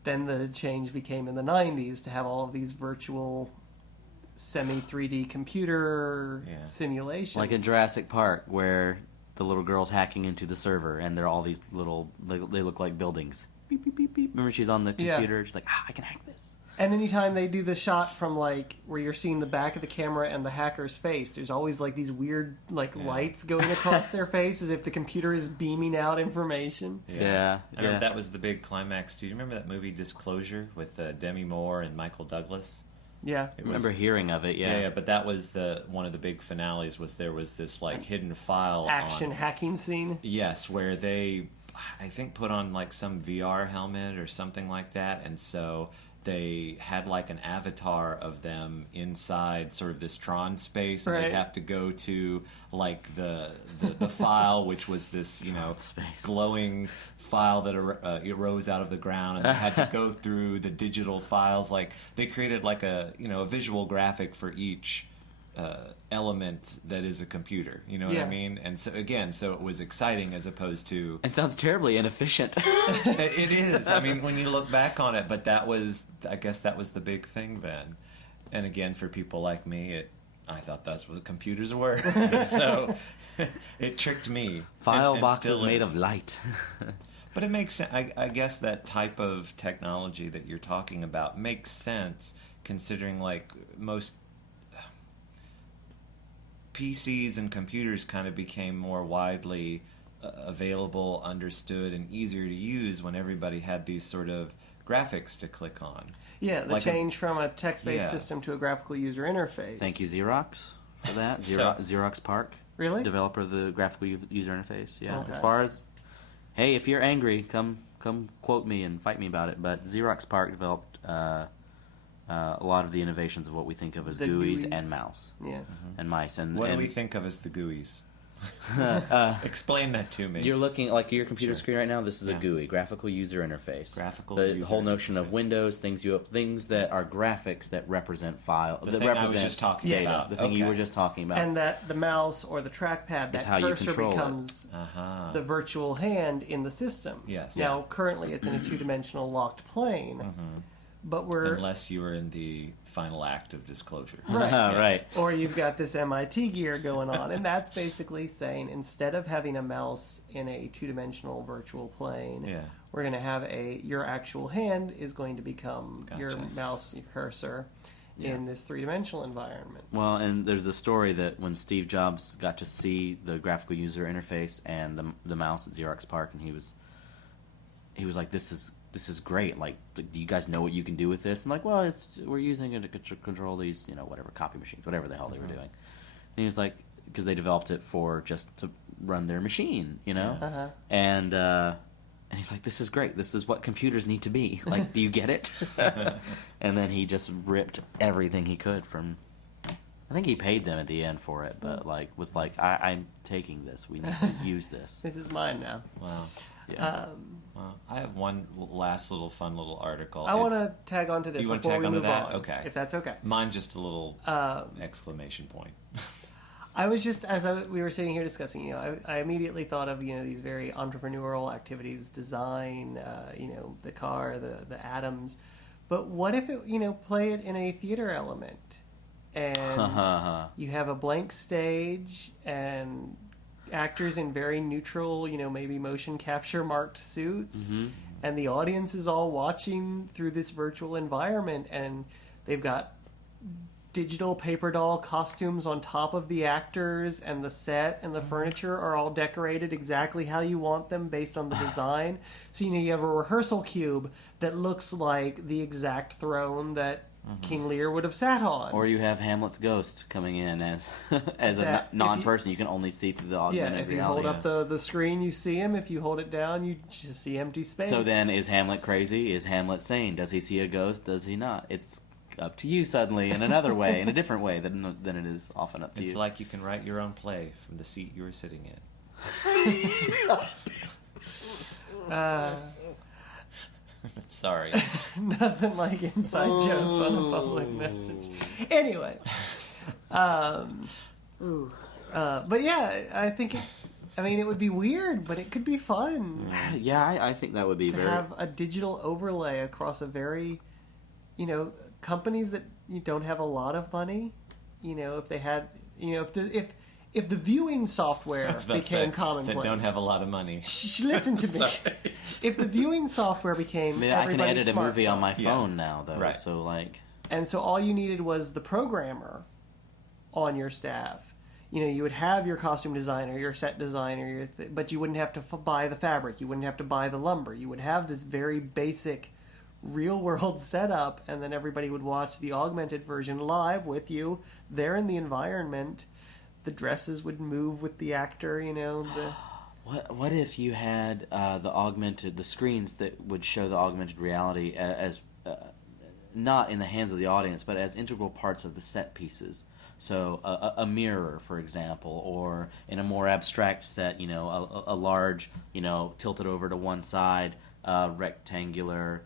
then the change became in the 90s to have all of these virtual semi-3D computer simulations. Like in Jurassic Park, where the little girl's hacking into the server, and they're all these little, they look like buildings. Beep, beep, beep, beep. Remember, she's on the computer, she's like, I can hack this. And anytime they do the shot from like where you're seeing the back of the camera and the hacker's face, there's always like these weird lights going across their face as if the computer is beaming out information. Yeah. I remember that was the big climax. Do you remember that movie Disclosure with Demi Moore and Michael Douglas? Yeah. I remember hearing of it. Yeah, but that was one of the big finales. Was there was this like hidden file Action hacking scene. Yes, where they, I think, put on like some VR helmet or something like that, and so they had like an avatar of them inside sort of this Tron space, and Right. they'd have to go to like the file, which was this glowing file that arose out of the ground, and they had to go through the digital files. Like they created like a visual graphic for each element that is a computer. You know what I mean? And so again, so it was exciting as opposed to. It sounds terribly inefficient. It is. I mean, when you look back on it, but I guess that was the big thing then. And again, for people like me, I thought that's what computers were. So it tricked me. File and boxes still made is. of light. But it makes sense. I guess that type of technology that you're talking about makes sense, considering like most PCs and computers kind of became more widely available, understood, and easier to use when everybody had these sort of graphics to click on. Yeah, the Like change from a text-based Yeah. system to a graphical user interface. Thank you, Xerox, for that. So- Xerox PARC. Really? Developer of the graphical user interface. Yeah. Okay. As far as, hey, if you're angry, come quote me and fight me about it. But Xerox PARC developed a lot of the innovations of what we think of as The GUIs GUIs. and mouse Yeah. and mice. And What do and, we think of as the GUIs? Explain that to me. You're looking like your computer Sure. screen right now. This is Yeah. a GUI, graphical user interface. Graphical the user whole notion of interface. Windows, things that are graphics that represent file. The that thing represent, I was just talking Yes. about. The thing you Okay. were just talking about. And that the mouse or the trackpad, that how you cursor control it. becomes Uh-huh. the virtual hand in the system. Yes. Now, currently, it's in a two-dimensional locked plane, but we're Unless you were in the final act of disclosure. Right. Right. or you've got this MIT gear going on, and that's basically saying instead of having a mouse in a two-dimensional virtual plane, Yeah. we're going to have your actual hand is going to become your Gotcha. mouse, your cursor, Yeah. in this three-dimensional environment. Well, and there's a story that when Steve Jobs got to see the graphical user interface and the mouse at Xerox PARC, and he was like, "This is great. Like, do you guys know what you can do with this?" And like, "Well, we're using it to control these, whatever copy machines, whatever the hell they were doing." And he was like, because they developed it for just to run their machine, Uh-huh. and he's like, "This is great. This is what computers need to be. Like, do you get it?" And then he just ripped everything he could from. I think he paid them at the end for it, but was like, I'm taking this. We need to use this. This is mine now. Wow. Yeah. Well, I have one last little fun little article. I want to tag onto this You wanna before tag we onto move that? on. Okay. If that's okay. Mine just a little exclamation point. I was just, we were sitting here discussing, I immediately thought of, these very entrepreneurial activities, design, the car, the atoms. But what if it, play it in a theater element? And you have a blank stage and actors in very neutral, maybe motion capture marked suits. Mm-hmm. And the audience is all watching through this virtual environment, and they've got digital paper doll costumes on top of the actors, and the set and the furniture are all decorated exactly how you want them based on the design. So you have a rehearsal cube that looks like the exact throne that King Lear would have sat on. Or you have Hamlet's ghost coming in as as That- a non-person. You can only see through the yeah, augmented if you reality. hold up the screen, you see him. If you hold it down, you just see empty space. So then, is Hamlet crazy? Is Hamlet sane? Does he see a ghost? Does he not? It's up to you suddenly in another way, in a different way than it is often up to It's you. like you can write your own play from the seat you were sitting in. Sorry. Nothing like inside jokes on a public message. Anyway, but yeah, I think it would be weird, but it could be fun Yeah, I think that would be to very. have a digital overlay across a very, companies that don't have a lot of money. If they had, if the viewing software I was about to became say, commonplace, that don't have a lot of money. listen to me. Sorry. If the viewing software became, I mean, I can everybody's edit a movie on smartphone, my Yeah. phone now, though. Right. So like, and so all you needed was the programmer on your staff. You would have your costume designer, your set designer, but you wouldn't have to buy the fabric. You wouldn't have to buy the lumber. You would have this very basic real world setup, and then everybody would watch the augmented version live with you there in the environment. The dresses would move with the actor, you know. What if you had the screens that would show the augmented reality as not in the hands of the audience, but as integral parts of the set pieces? So a mirror, for example, or in a more abstract set, you know, a large, you know, tilted over to one side, rectangular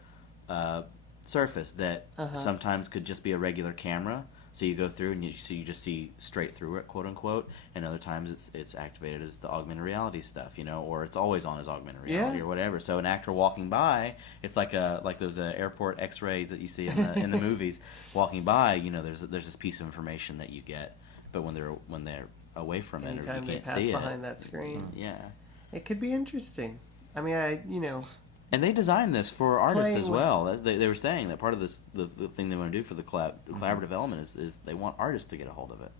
surface that sometimes could just be a regular camera. So you go through and you just see straight through it, quote unquote, and other times it's activated as the augmented reality stuff, you know, or it's always on as augmented reality or whatever. So an actor walking by, it's like those airport X-rays that you see in the movies. Walking by, you know, there's this piece of information that you get, but when they're away from it, or you can't see it. Anytime they pass behind that screen, it could be interesting. I mean, And they designed this for artists as well. They were saying that part of this, the thing they want to do for the collaborative element is they want artists to get a hold of it.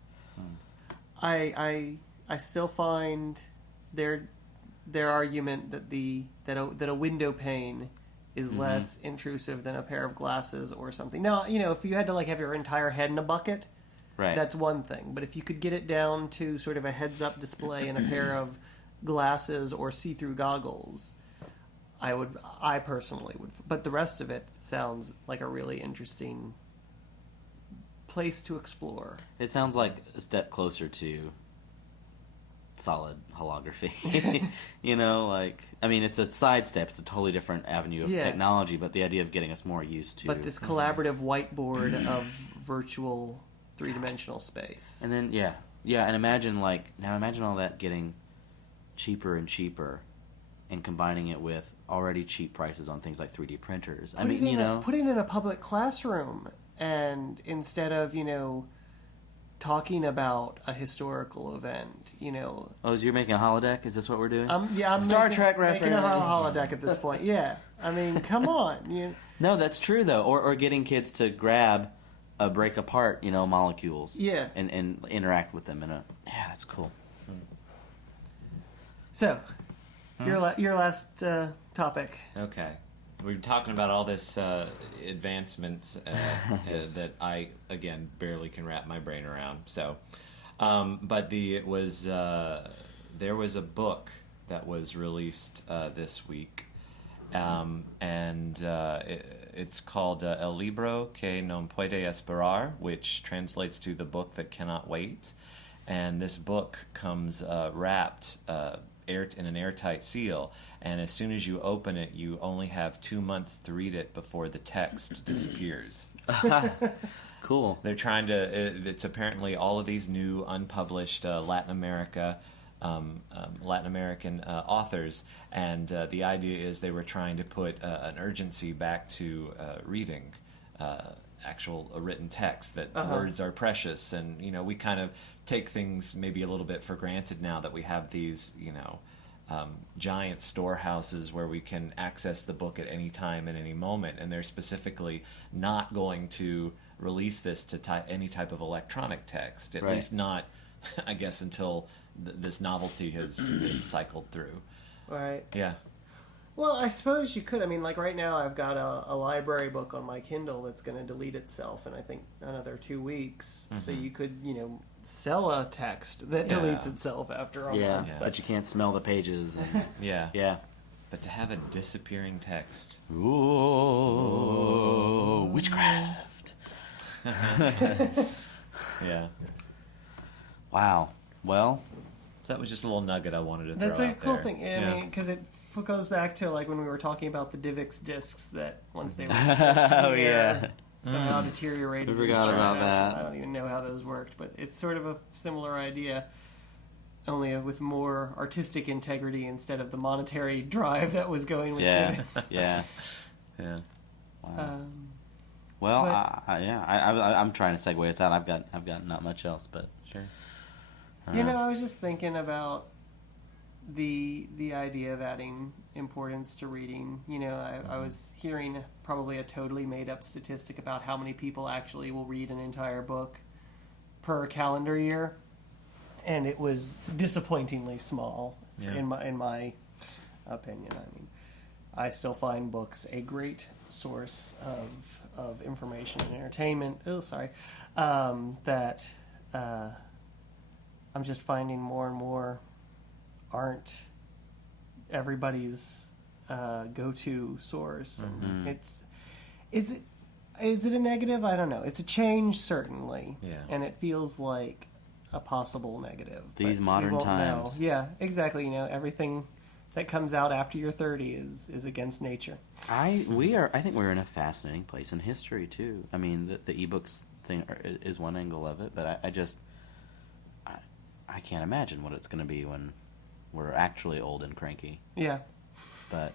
I still find their argument that a window pane is less intrusive than a pair of glasses or something. Now, you know, if you had to have your entire head in a bucket, that's one thing. But if you could get it down to sort of a heads-up display and a pair of glasses or see-through goggles, I personally would. But the rest of it sounds like a really interesting place to explore. It sounds like a step closer to solid holography. You know, I mean, it's a sidestep. It's a totally different avenue of technology, but the idea of getting us more used to. But this collaborative whiteboard of virtual three-dimensional space. And then, and imagine all that getting cheaper and cheaper, and combining it with already cheap prices on things like 3D printers. Put it in a public classroom, and instead of, you know, talking about a historical event, you know. Oh, so you're making a holodeck? Is this what we're doing? I'm Star Trek reference. Making a holodeck at this point. Yeah, I mean, come on. No, that's true though. Or getting kids to grab, break apart, you know, molecules. Yeah. And interact with them that's cool. So. Your last topic. Okay. We're talking about all this advancements that I, again, barely can wrap my brain around. So, but there was a book that was released this week, and it's called El Libro que no puede esperar, which translates to The Book That Cannot Wait. And this book comes wrapped in an airtight seal, and as soon as you open it, you only have 2 months to read it before the text disappears. Cool. They're trying to. It's apparently all of these new unpublished Latin American authors, and the idea is they were trying to put an urgency back to reading actual written text, that words are precious, and you know, we kind of take things maybe a little bit for granted now that we have these, you know, giant storehouses where we can access the book at any time and any moment, and they're specifically not going to release this to any type of electronic text, at least not, I guess, until this novelty has cycled through. Right. Yeah. Well, I suppose you could. I mean, like right now I've got a library book on my Kindle that's going to delete itself in, I think, another 2 weeks. So you could, you know, sell a text that deletes itself after a month. Yeah, but you can't smell the pages. And, yeah. But to have a disappearing text. Ooh, witchcraft. Yeah. Wow. Well, so that was just a little nugget I wanted to throw out there. That's a cool there. thing. I mean, because it goes back to like when we were talking about the DivX discs that once they were somehow deteriorated. We forgot about that. I don't even know how those worked, but it's sort of a similar idea, only with more artistic integrity instead of the monetary drive that was going with DivX. Yeah. Wow. I'm trying to segue us out. I've got not much else, but sure. You know, I was just thinking about the idea of adding importance to reading. You know, I was hearing probably a totally made up statistic about how many people actually will read an entire book per calendar year, and it was disappointingly small in my opinion. I mean, I still find books a great source of information and entertainment. Oh, sorry. That I'm just finding more and more aren't everybody's go-to source. Mm-hmm. And is it a negative? I don't know. It's a change, certainly. Yeah. And it feels like a possible negative. These but modern we won't times. know. Yeah, exactly. You know, everything that comes out after you're 30 is against nature. I think we're in a fascinating place in history too. I mean, the ebooks thing is one angle of it, but I can't imagine what it's going to be when we're actually old and cranky. Yeah. But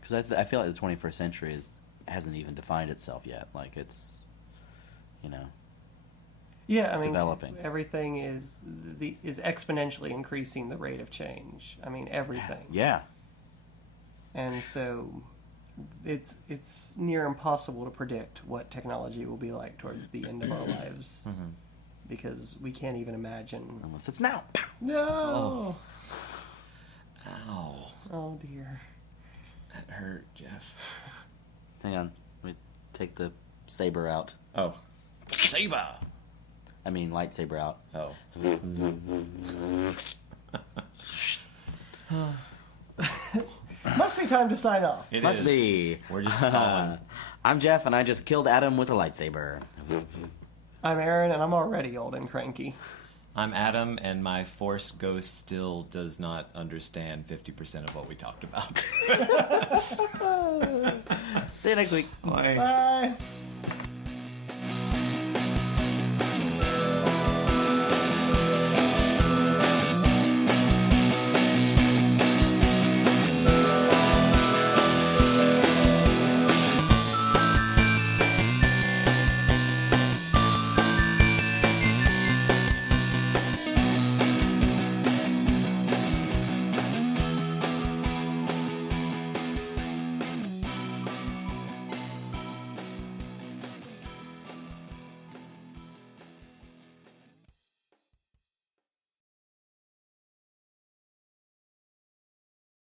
because I feel like the 21st century hasn't even defined itself yet. Like it's, you know. Yeah, I mean, developing. Everything is exponentially increasing the rate of change. I mean, everything. Yeah. And so it's near impossible to predict what technology will be like towards the end of our lives. Mm-hmm. Because we can't even imagine. Unless it's now. No! Ow. Oh, dear. That hurt, Jeff. Hang on. Let me take the saber out. Oh. Saber! I mean, lightsaber out. Oh. Must be time to sign off. It Must is. be. We're just stalling. I'm Jeff, and I just killed Adam with a lightsaber. I'm Aaron, and I'm already old and cranky. I'm Adam, and my Force Ghost still does not understand 50% of what we talked about. See you next week. Bye. Bye.